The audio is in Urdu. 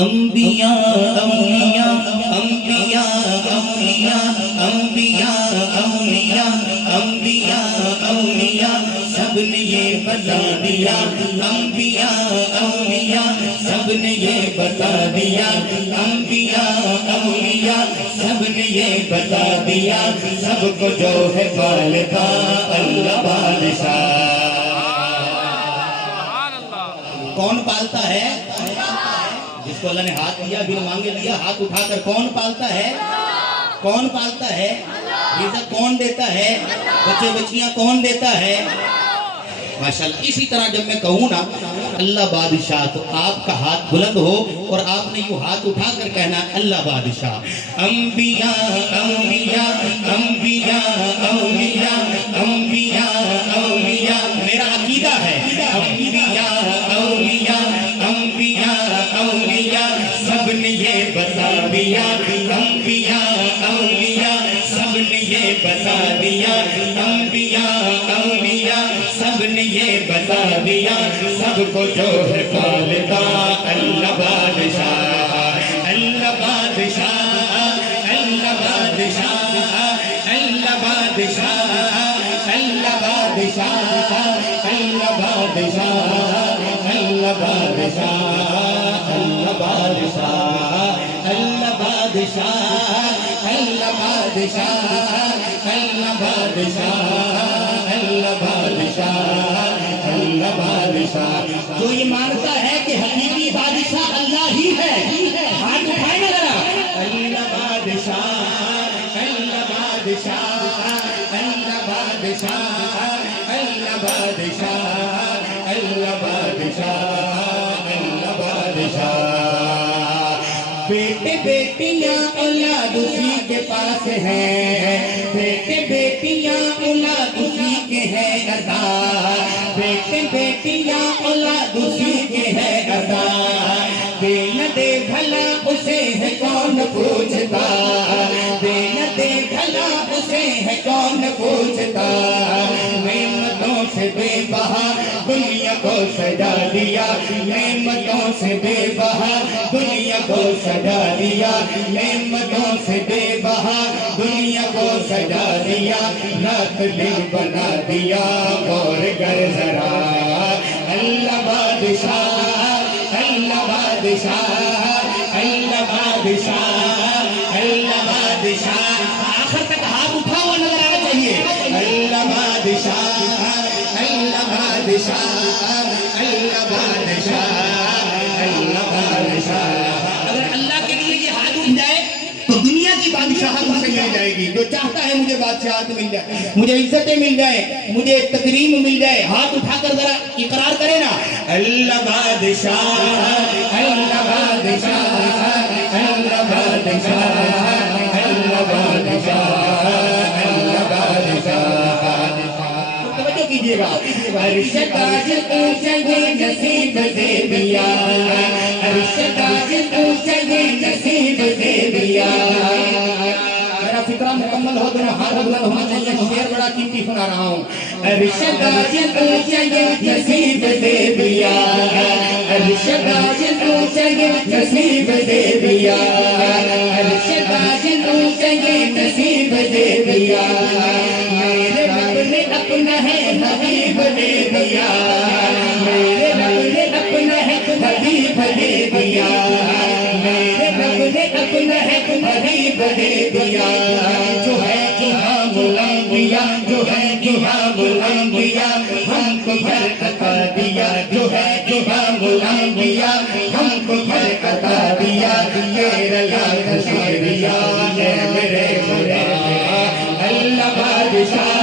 انبیاء اولیاء انبیاء اولیاء انبیاء اولیاء انبیاء اولیاء سب نے یہ بتا دیا انبیاء اولیاء سب نے یہ بتا دیا انبیاء اولیاء سب نے یہ بتا دیا سب کو جو ہے پالتا اللہ بادشاہ. کون پالتا ہے؟ جس کو اللہ نے ہاتھ دیا بن مانگے دیا ہاتھ اٹھا کر کون پالتا ہے؟ کون پالتا ہے؟ رزق کون دیتا ہے؟ بچے بچیاں کون دیتا ہے؟ ماشاءاللہ. اسی طرح جب میں کہوں نا اللہ بادشاہ تو آپ کا ہاتھ بلند ہو اور آپ نے یوں ہاتھ اٹھا کر کہنا اللہ بادشاہ. انبیاء اولیاء انبیاء اولیاء انبیاء اولیاء میرا عقیدہ ہے انبیاء اولیاء انبیاء اولیاء سب نے یہ بتا دیا انبیاء اولیاء سب نے یہ بتا دیا انبیاء اولیاء سب نے یہ بتا دیا سب کو جو ہے پالتا اللہ بادشاہ اللہ بادشاہ اللہ بادشاہ اللہ بادشاہ اللہ بادشاہ اللہ بادشاہ اللہ بادشاہ اللہ بادشاہ اللہ بادشاہ اللہ بادشاہ اللہ بادشاہ اللہ بادشاہ اللہ بادشاہ. جو یہ مانتا ہے کہ حقیقی بادشاہ اللہ ہی ہے ہاتھ اٹھائے نا ذرا. اللہ بادشاہ اللہ بادشاہ اللہ بادشاہ اللہ بادشاہ اللہ بادشاہ اللہ بادشاہ. بیٹے بیٹیاں اولاد اسی کے پاس ہیں بیٹے بیٹیاں اولاد اسی کے ہیں عطا بیٹے بیٹیاں اولاد اسی کے ہیں عطا دے نہ دے بھلا اسے ہے کون پوچھتا دے نہ دے بھلا اسے ہے کون پوچھتا. نعمتوں سے بے بہا دنیا کو سجا دیا نعمتوں سے بے بہا دنیا کو سجا دیا نعمتوں سے بے بہا دنیا کو سجا دیا رات دن بنا دیا اور گر ذرا اللہ بادشاہ اللہ بادشاہ اللہ بادشاہ اللہ بادشاہ. آخر تک ہاتھ اٹھا ہوا نظر آنا چاہیے. اللہ بادشاہ اللہ بادشاہ اللہ بادشاہ اللہ بادشاہ. اگر اللہ کے لیے یہ ہاتھ اٹھ جائے تو دنیا کی بادشاہت مجھے مل جائے گی. جو چاہتا ہے مجھے بادشاہت مل جائے مجھے عزتیں مل جائیں مجھے تکریم مل جائے ہاتھ اٹھا کر ذرا اقرار کرے نا اللہ بادشاہ اللہ بادشاہ اللہ بادشاہ اللہ بادشاہ اللہ بادشاہ. توجہ کیجئے گا. عرش تاج اونچا یہ نصیب دے دیا عرش تاج اونچا یہ نصیب دے دیا. میرا فکرہ مکمل ہو تو ہاتھ بلند ہونا چاہیے. شعر بڑا قیمتی سنا رہا ہوں. عرش تاج اونچا یہ نصیب دے دیا عرش تاج اونچا یہ نصیب دے دیا عرش تاج اونچا یہ نصیب دے دیا. میرے رب نے اپنا ہے حبیب دے دیا میرے رب نے اپنا ہے حبیب دے دیا میرے رب نے اپنا ہے حبیب دے دیا. جو ہے امام الانبیاء جو ہے امام الانبیاء ہم کو گھر عطا دیا جو ہے امام الانبیاء ہم کو گھر عطا دیا. تیرا لاکھ شکریہ ہے میرے خدا اللہ بادشاہ